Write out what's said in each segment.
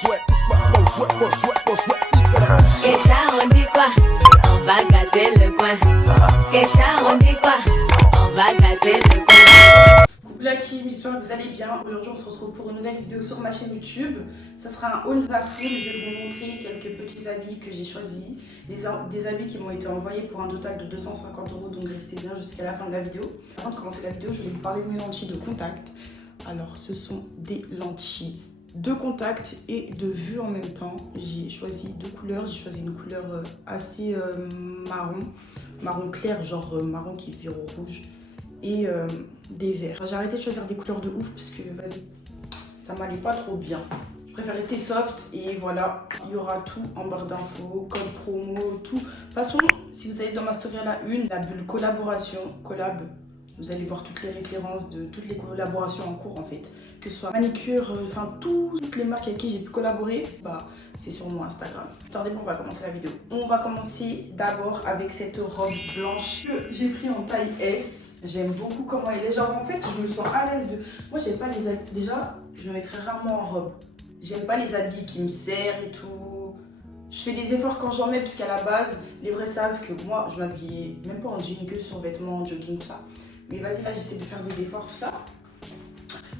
Kesha, on dit quoi? On va gâter le coin. Kesha, on dit quoi? On va gâter le coin. Coucou la team, j'espère que vous allez bien. Aujourd'hui on se retrouve pour une nouvelle vidéo sur ma chaîne YouTube. Ça sera un haul Zafou, je vais vous montrer quelques petits habits que j'ai choisis. Des habits qui m'ont été envoyés pour un total de 250 €, donc restez bien jusqu'à la fin de la vidéo. Avant de commencer la vidéo, je vais vous parler de mes lentilles de contact. Alors ce sont des lentilles de contact et de vue en même temps. J'ai choisi deux couleurs, j'ai choisi une couleur assez marron clair, genre marron qui vire au rouge, et des verts. J'ai arrêté de choisir des couleurs de ouf parce que vas-y, ça m'allait pas trop bien. Je préfère rester soft et voilà, il y aura tout en barre d'infos, code promo, tout. De toute façon, si vous allez dans ma story à la une, la bulle collaboration, collab, vous allez voir toutes les références de toutes les collaborations en cours en fait. Que ce soit manicure, enfin toutes les marques avec qui j'ai pu collaborer, bah c'est sur mon Instagram. Attendez, bon, on va commencer la vidéo. On va commencer d'abord avec cette robe blanche que j'ai pris en taille S. J'aime beaucoup comment elle est. Genre en fait, je me sens à l'aise de... Moi j'aime pas les habits... Déjà, je me mettrai rarement en robe. J'aime pas les habits qui me serrent et tout. Je fais des efforts quand j'en mets, puisqu'à la base, les vrais savent que moi, je m'habillais même pas en jean, que sur vêtements, en jogging, tout ça. Mais vas-y, là, j'essaie de faire des efforts, tout ça.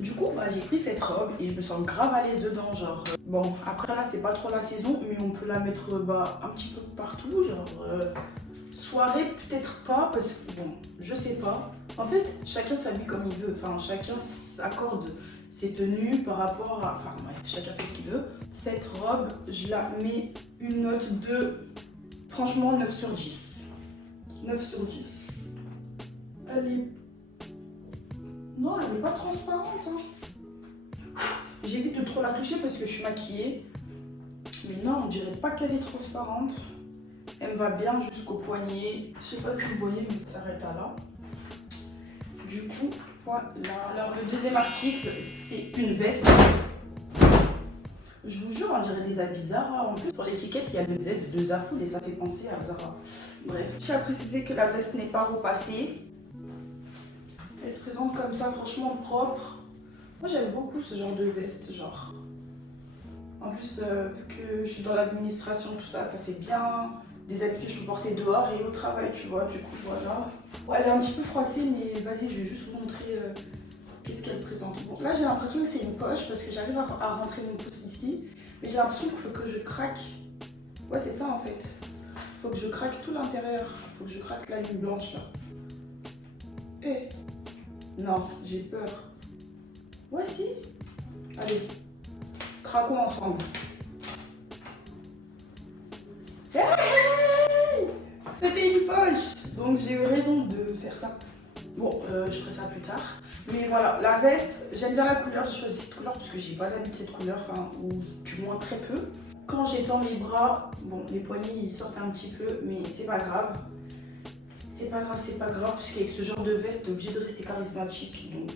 Du coup, bah, j'ai pris cette robe et je me sens grave à l'aise dedans, genre... Bon, après là, c'est pas trop la saison, mais on peut la mettre un petit peu partout, genre... soirée, peut-être pas, parce que, bon, je sais pas. En fait, chacun s'habille comme il veut, enfin, chacun s'accorde ses tenues par rapport à... Enfin, bref, chacun fait ce qu'il veut. Cette robe, je la mets une note de... Franchement, 9 sur 10. 9 sur 10. Elle est... Non, elle n'est pas transparente. Hein. J'évite de trop la toucher parce que je suis maquillée. Mais non, on dirait pas qu'elle est transparente. Elle me va bien jusqu'au poignet. Je sais pas si vous voyez, mais ça s'arrête à là. Du coup, voilà. Alors, le deuxième article, c'est une veste. Je vous jure, on dirait des habits Zara. En plus, sur l'étiquette, il y a le Z de Zafou et ça fait penser à Zara. Bref, je tiens à préciser que la veste n'est pas repassée. Elle se présente comme ça, franchement propre. Moi j'aime beaucoup ce genre de veste, genre. En plus, vu que je suis dans l'administration, tout ça, ça fait bien des habits que je peux porter dehors et au travail, tu vois. Du coup, voilà. Ouais, elle est un petit peu froissée, mais vas-y, je vais juste vous montrer qu'est-ce qu'elle présente. Bon, là, j'ai l'impression que c'est une poche parce que j'arrive à rentrer mon pouce ici. Mais j'ai l'impression qu'il faut que je craque. Ouais, c'est ça en fait. Il faut que je craque tout l'intérieur. Il faut que je craque la ligne blanche là. Et... Non, j'ai peur. Ouais, si. Allez, craquons ensemble. Hey, c'était une poche. Donc j'ai eu raison de faire ça. Bon, je ferai ça plus tard. Mais voilà, la veste, j'aime bien la couleur. J'ai choisi cette couleur parce que j'ai pas l'habitude de cette couleur, enfin, ou du moins très peu. Quand j'étends mes bras, bon, les poignets ils sortent un petit peu, mais c'est pas grave. C'est pas grave, parce qu'avec ce genre de veste, t'es obligé de rester charismatique. Donc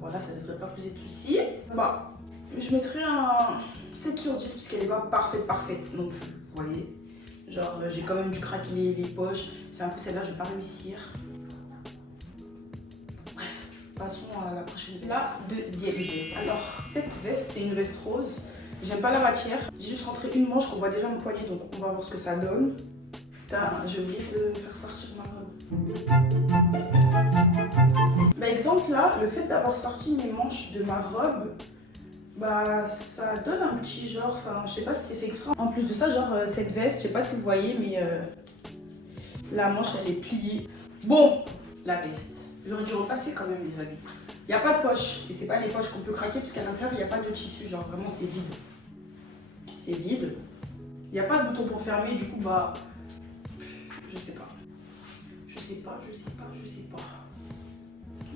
voilà, ça devrait pas poser de soucis. Bah, je mettrais un 7 sur 10, parce qu'elle est pas parfaite non plus. Vous voyez, genre j'ai quand même dû craquer les poches. C'est un peu celle-là, je vais pas réussir. Bref, passons à la prochaine veste. La deuxième veste. Alors, cette veste, c'est une veste rose. J'aime pas la matière. J'ai juste rentré une manche qu'on voit déjà mon poignet, donc on va voir ce que ça donne. Putain, j'ai oublié de faire sortir ma robe. Bah exemple là, le fait d'avoir sorti mes manches de ma robe, bah ça donne un petit genre, enfin je sais pas si c'est fait exprès. En plus de ça, genre cette veste, je sais pas si vous voyez, mais la manche elle est pliée. Bon, la veste, j'aurais dû repasser quand même les habits. Il n'y a pas de poche, et c'est pas les poches qu'on peut craquer parce qu'à l'intérieur il n'y a pas de tissu, genre vraiment c'est vide. C'est vide. Il n'y a pas de bouton pour fermer, du coup bah... Je sais pas.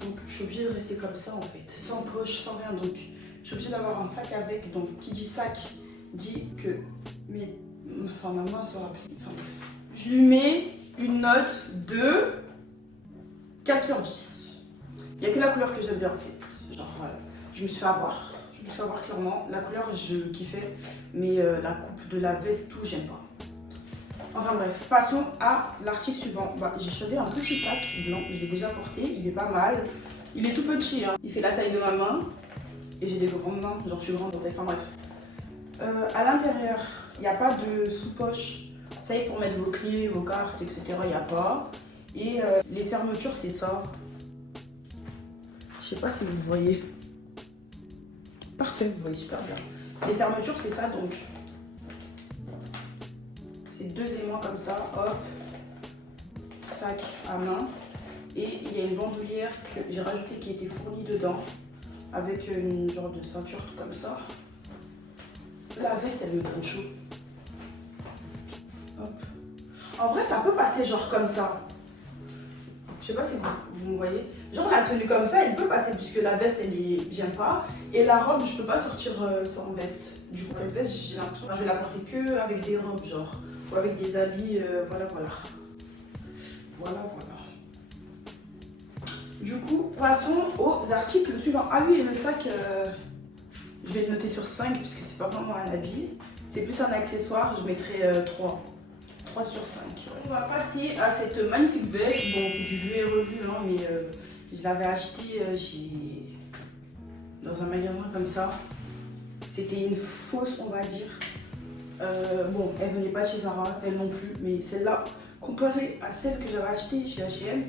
Donc je suis obligée de rester comme ça en fait, sans poche, sans rien. Donc je suis obligée d'avoir un sac avec. Donc qui dit sac dit que ma main sera pliée. Enfin bref. Je lui mets une note de 4 sur 10. Il n'y a que la couleur que j'aime bien en fait. Genre je me suis fait avoir. Clairement. La couleur je kiffais, mais la coupe de la veste, tout, j'aime pas. Enfin bref, passons à l'article suivant. Bah, j'ai choisi un petit sac blanc, je l'ai déjà porté, il est pas mal. Il est tout petit, hein. Il fait la taille de ma main. Et j'ai des grandes mains, genre je suis grande en taille, enfin bref. À l'intérieur, il n'y a pas de sous-poche. Ça y est, pour mettre vos clés, vos cartes, etc. Il n'y a pas. Et les fermetures, c'est ça. Je sais pas si vous voyez. Parfait, vous voyez super bien. Les fermetures, c'est ça, donc. C'est 2 aimants comme ça, hop. Sac à main. Et il y a une bandoulière que j'ai rajoutée qui était fournie dedans. Avec une genre de ceinture tout comme ça. La veste, elle me donne chaud. Hop. En vrai, ça peut passer genre comme ça. Je sais pas si vous me voyez. Genre la tenue comme ça, elle peut passer puisque la veste, elle est bien pas. Et la robe, je peux pas sortir sans veste. Du coup, cette veste, j'ai l'impression que je vais la porter que avec des robes, genre. Ou avec des habits, voilà. Voilà. Du coup, passons aux articles suivants. Ah oui, et le sac, je vais le noter sur 5 puisque c'est pas vraiment un habit. C'est plus un accessoire, je mettrai 3. 3 sur 5. On va passer à cette magnifique veste. Bon, c'est du vu et revu, hein, mais je l'avais acheté dans un magasin comme ça. C'était une fausse, on va dire. Bon, elle venait pas de chez Zara, elle non plus, mais celle-là, comparée à celle que j'avais achetée chez H&M,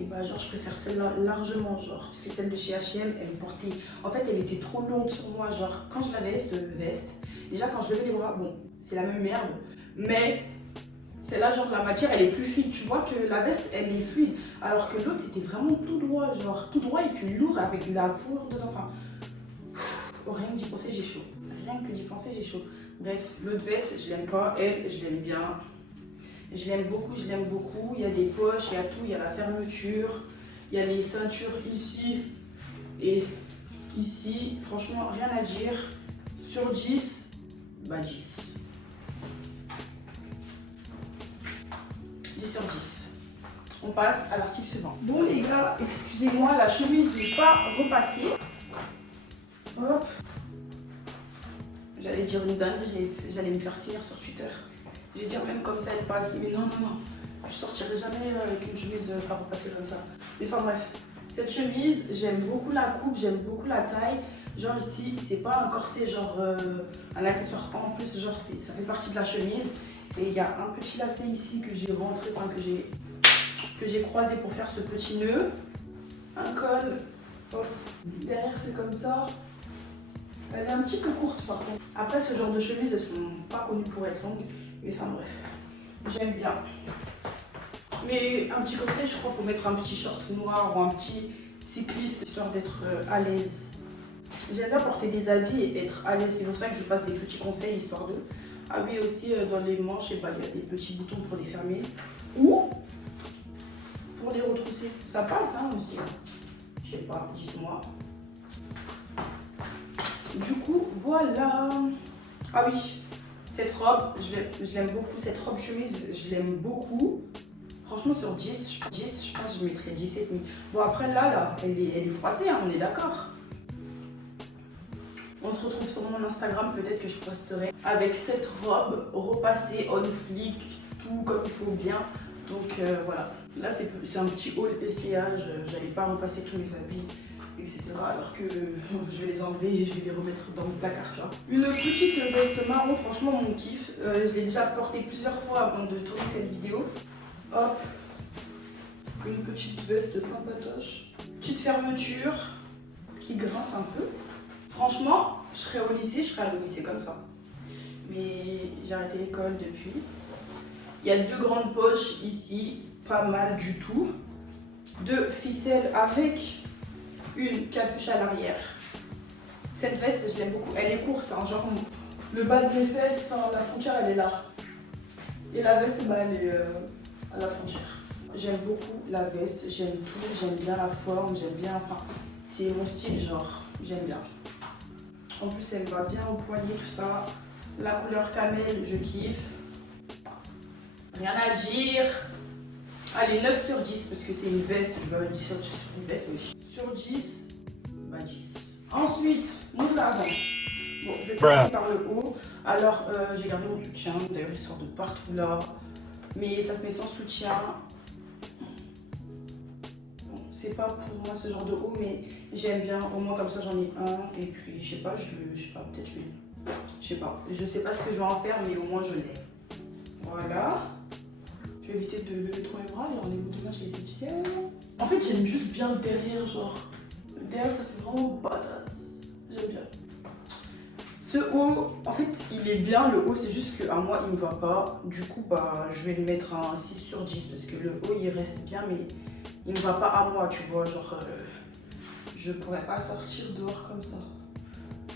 et bah genre je préfère celle-là largement, genre, parce que celle de chez H&M, elle me portait, en fait elle était trop longue sur moi, genre quand je l'avais cette veste, déjà quand je levais les bras, bon, c'est la même merde, mais celle-là, genre la matière elle est plus fine, tu vois que la veste elle est fluide, alors que l'autre c'était vraiment tout droit, genre tout droit et puis lourd avec la fourre dedans, enfin, rien que d'y penser j'ai chaud, rien que d'y penser j'ai chaud. Bref, l'autre veste, je l'aime pas, elle, je l'aime bien. Je l'aime beaucoup, Il y a des poches, il y a tout, il y a la fermeture, il y a les ceintures ici et ici. Franchement, rien à dire. Sur 10, bah 10. 10 sur 10. On passe à l'article suivant. Bon les gars, excusez-moi, la chemise n'est pas repassée. Hop. J'allais dire une dinguerie, j'allais me faire finir sur Twitter. Je vais dire même comme ça elle passe, mais non. Je sortirai jamais avec une chemise pas repassée comme ça. Mais enfin bref, cette chemise, j'aime beaucoup la coupe, j'aime beaucoup la taille. Genre ici, c'est pas un corset, genre un accessoire en plus, genre ça fait partie de la chemise. Et il y a un petit lacet ici que j'ai rentré, enfin que j'ai croisé pour faire ce petit nœud. Un col, hop. Derrière c'est comme ça. Elle est un petit peu courte par contre. Après ce genre de chemises elles sont pas connues pour être longues. Mais enfin bref, j'aime bien. Mais un petit conseil, je crois qu'il faut mettre un petit short noir ou un petit cycliste histoire d'être à l'aise. J'aime bien porter des habits et être à l'aise. C'est pour ça que je passe des petits conseils histoire de. Ah oui aussi dans les manches, je sais pas, il y a des petits boutons pour les fermer. Ou pour les retrousser. Ça passe hein aussi. Je sais pas, dites-moi. Du coup, voilà. Ah oui, cette robe, je l'aime beaucoup. Cette robe chemise, je l'aime beaucoup. Franchement, sur 10, je pense que je mettrais 17. Bon, après, là, elle est froissée, hein, on est d'accord. On se retrouve sur mon Instagram, peut-être que je posterai avec cette robe repassée, on flic, tout comme il faut bien. Donc, voilà. Là, c'est un petit haul essayage. J'allais pas repasser tous mes habits, etc. Alors que je vais les enlever et je vais les remettre dans le placard, tu vois. Une petite veste marron, franchement mon kiff. Je l'ai déjà portée plusieurs fois avant de tourner cette vidéo. Hop, une petite veste sympatoche. Petite fermeture qui grince un peu. Franchement, je serais au lycée comme ça. Mais j'ai arrêté l'école depuis. Il y a 2 grandes poches ici, pas mal du tout. 2 ficelles avec une capuche à l'arrière. Cette veste, je l'aime beaucoup. Elle est courte, hein, genre le bas de mes fesses, enfin la frontière elle est là. Et la veste, bah, elle est à la frontière. J'aime beaucoup la veste, j'aime tout, j'aime bien la forme, j'aime bien, enfin, c'est mon style, genre, j'aime bien. En plus, elle va bien au poignet, tout ça. La couleur camel, je kiffe. Rien à dire. Allez, 9 sur 10, parce que c'est une veste, je vais mettre 10 sur 10 sur une veste, oui. Sur 10, bah 10. Ensuite, nous avons... Bon, je vais commencer par le haut. Alors, j'ai gardé mon soutien, d'ailleurs il sort de partout là. Mais ça se met sans soutien. Bon, c'est pas pour moi ce genre de haut, mais j'aime bien. Au moins comme ça j'en ai un. Et puis, je sais pas, peut-être je Je sais pas ce que je vais en faire, mais au moins je l'ai. Voilà. Je vais éviter de lever trop mes bras, et rendez-vous demain chez l'esthéticienne. En fait, j'aime juste bien le derrière, genre. Le derrière, ça fait vraiment badass. J'aime bien. Ce haut, en fait, il est bien, le haut, c'est juste qu'à moi, il me va pas. Du coup, bah, je vais lui mettre un 6 sur 10 parce que le haut, il reste bien, mais il me va pas à moi, tu vois. Genre, je pourrais pas sortir dehors comme ça.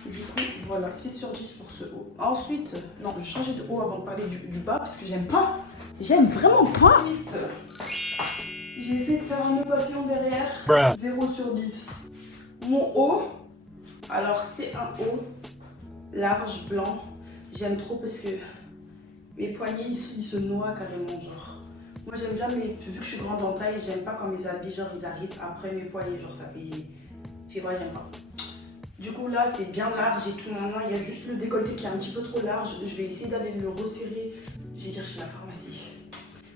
Du coup, voilà, 6 sur 10 pour ce haut. Ensuite, non, je vais changer de haut avant de parler du bas parce que j'aime pas. J'aime vraiment pas. Ensuite, j'ai essayé de faire un nœud papillon derrière. 0 sur 10. Mon haut, alors c'est un haut large, blanc. J'aime trop parce que mes poignets, ils se noient carrément, genre. Moi, j'aime bien, mais vu que je suis grande en taille, j'aime pas quand mes habits, genre, ils arrivent après mes poignets, genre, ça fait... Je sais pas, j'aime pas. Du coup, là, c'est bien large et tout, maintenant, il y a juste le décolleté qui est un petit peu trop large. Je vais essayer d'aller le resserrer, je vais dire chez la pharmacie.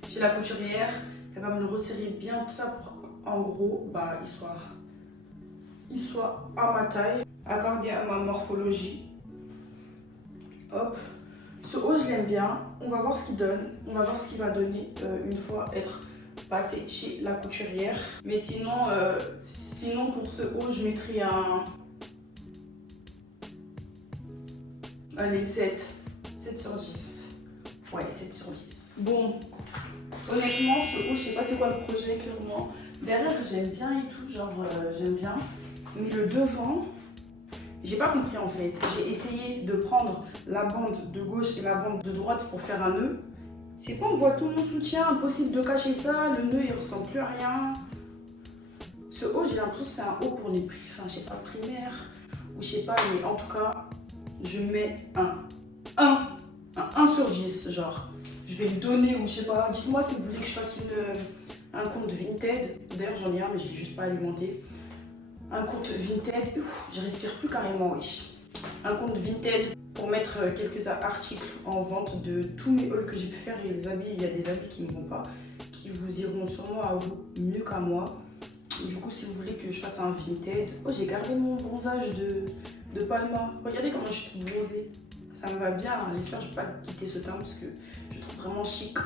Chez la couturière, elle va me le resserrer bien, tout ça, pour qu'en gros, bah, il soit à ma taille, accordé à ma morphologie. Hop. Ce haut, je l'aime bien. On va voir ce qu'il donne. On va voir ce qu'il va donner une fois être passé chez la couturière. Mais sinon, sinon pour ce haut, je mettrai un... Allez, 7. 7 sur 10. Ouais, 7 sur 10. Bon, honnêtement, ce haut, je sais pas c'est quoi le projet, clairement. Derrière, j'aime bien et tout, genre, j'aime bien. Mais le devant... J'ai pas compris en fait. J'ai essayé de prendre la bande de gauche et la bande de droite pour faire un nœud. C'est pas, on voit tout mon soutien, impossible de cacher ça. Le nœud il ressemble plus à rien. Ce haut, j'ai l'impression que c'est un haut pour les enfin, je sais pas, primaire ou je sais pas, mais en tout cas, je mets un 1 sur 10, genre. Je vais le donner ou je sais pas. Dites-moi si vous voulez que je fasse un compte Vinted. D'ailleurs, j'en ai un, mais j'ai juste pas alimenté. Un compte Vinted, je respire plus carrément, oui. Un compte Vinted pour mettre quelques articles en vente de tous mes hauls que j'ai pu faire et les habits. Il y a des habits qui ne vont pas, qui vous iront sûrement à vous mieux qu'à moi. Du coup, si vous voulez que je fasse un Vinted, oh, j'ai gardé mon bronzage de Palma. Regardez comment je suis toute bronzée. Ça me va bien. J'espère que je ne vais pas quitter ce teint parce que je trouve vraiment chic.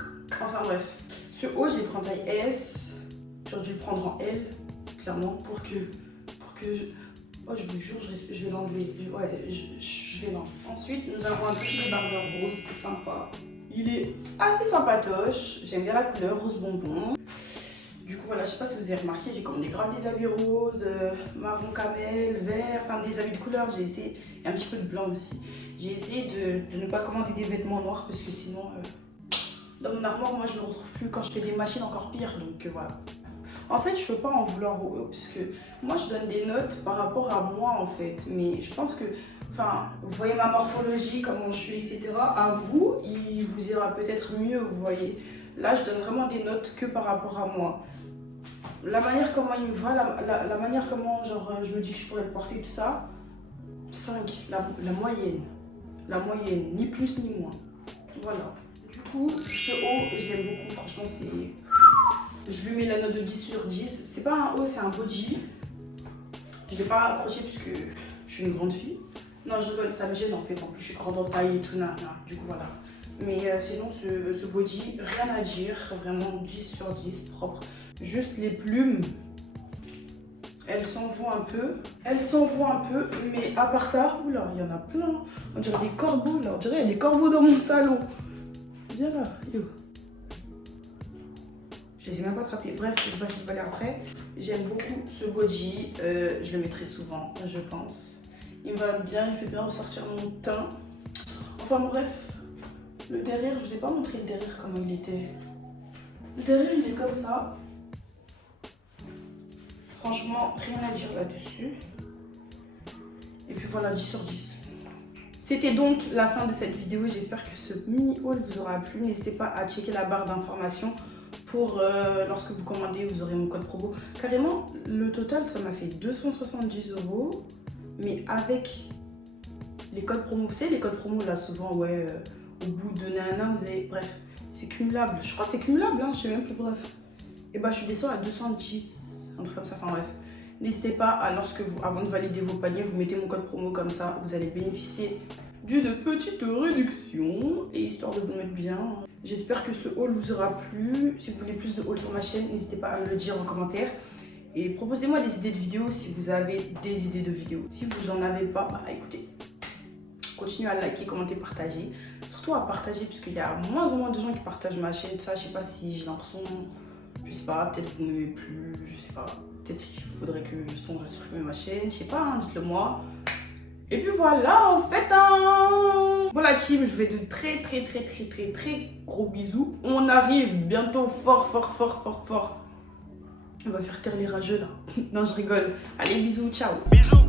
Enfin bref. Ce haut, j'ai pris en taille S. J'aurais dû le prendre en L, clairement, pour que oh, je vous jure, je vais l'enlever. Ouais, je vais l'enlever. Ensuite, nous avons un petit débardeur rose sympa. Il est assez sympatoche. J'aime bien la couleur rose bonbon. Du coup, voilà, je sais pas si vous avez remarqué, j'ai commandé grave des habits roses, marron camel, vert, enfin des habits de couleur. J'ai essayé, et un petit peu de blanc aussi. J'ai essayé de ne pas commander des vêtements noirs parce que sinon, dans mon armoire, moi je ne le retrouve plus quand je fais des machines encore pire. Donc voilà. En fait, je peux pas en vouloir aux parce que moi, je donne des notes par rapport à moi, en fait. Mais je pense que, enfin, vous voyez ma morphologie, comment je suis, etc. À vous, il vous ira peut-être mieux, vous voyez. Là, je donne vraiment des notes que par rapport à moi. La manière comment il me va, la manière comment, genre, je me dis que je pourrais le porter, tout ça, 5, la moyenne. La moyenne, ni plus ni moins. Voilà. Du coup, ce haut, je l'aime beaucoup. Franchement, c'est... Je lui mets la note de 10 sur 10. C'est pas un haut, c'est un body. Je ne l'ai pas accroché puisque je suis une grande fille. Non, je rigole, ça me gêne en fait. En plus, je suis grande en taille et tout, du coup, voilà. Mais sinon, ce body, rien à dire. Vraiment 10 sur 10, propre. Juste les plumes, elles s'en vont un peu. Elles s'en vont un peu, mais à part ça, oula, il y en a plein. On dirait des corbeaux là. On dirait qu'il y a des corbeaux dans mon salon. Viens là, yo. Je les ai même pas attrapés. Bref, je vais essayer de aller après. J'aime beaucoup ce body. Je le mettrai souvent, je pense. Il me va bien, il fait bien ressortir mon teint. Enfin bref, le derrière, je vous ai pas montré le derrière comment il était. Le derrière, il est comme ça. Franchement, rien à dire là-dessus. Et puis voilà, 10 sur 10. C'était donc la fin de cette vidéo. J'espère que ce mini haul vous aura plu. N'hésitez pas à checker la barre d'informations. Pour lorsque vous commandez, vous aurez mon code promo. Carrément, le total, ça m'a fait 270 €. Mais avec les codes promo, vous savez, les codes promo, là, souvent, ouais, au bout de nana, vous avez... Bref, c'est cumulable. Je crois que c'est cumulable, hein, je sais même plus, bref. Et bah, je suis descendue à 210, un truc comme ça, enfin bref. N'hésitez pas, à, avant de valider vos paniers, vous mettez mon code promo comme ça, vous allez bénéficier d'une petite réduction et histoire de vous mettre bien. J'espère que ce haul vous aura plu. Si vous voulez plus de haul sur ma chaîne, n'hésitez pas à me le dire en commentaire. Et proposez-moi des idées de vidéos si vous avez des idées de vidéos. Si vous en avez pas, bah écoutez, continuez à liker, commenter, partager. Surtout à partager puisqu'il y a moins en moins de gens qui partagent ma chaîne. Ça, je sais pas si j'ai l'impression, je sais pas, peut-être vous ne m'aimez plus, je sais pas. Peut-être qu'il faudrait que je songe à supprimer ma chaîne, je sais pas, hein, dites-le moi. Et puis voilà, en fait, bon la team, je vous fais de très gros bisous. On arrive bientôt fort. On va faire taire les rageux là. Non, je rigole. Allez, bisous, ciao. Bisous.